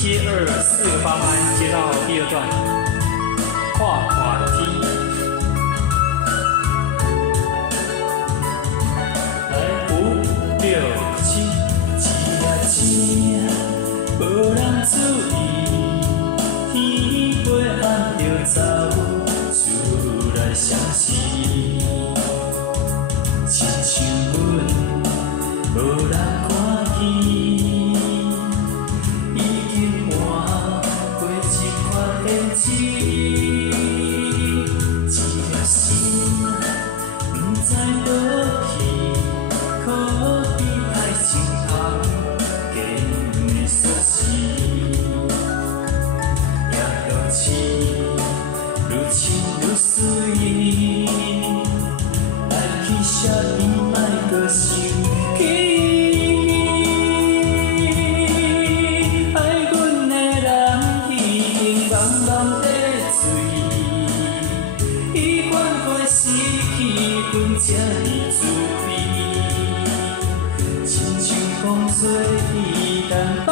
接2、4个8拍，接到第2段，跨款梯。来5、6、7，一粒星，无人注意，天黑暗就走出来相视，亲像阮无人看见。 这呢自卑，亲像风吹雨干放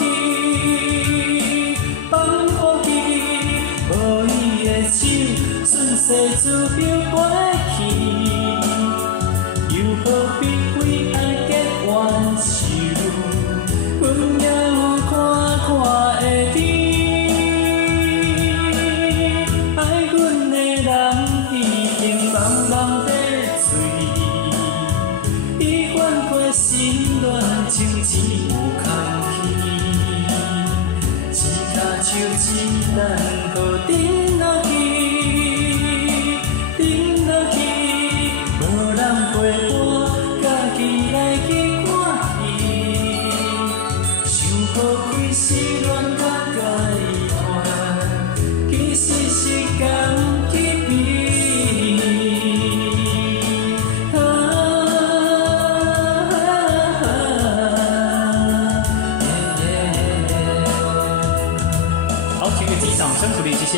予伊，放予伊，无伊的手顺势自由飞去，又何必为爱结冤仇？阮也有看看的天，爱阮的人已经茫茫。 心乱情只有空气，一脚手指难互顶落去，顶落去，无人陪我，家己来去看戏，想好开始乱甲解脱，其实是甘去比。 好，请给自己掌声鼓励，谢谢。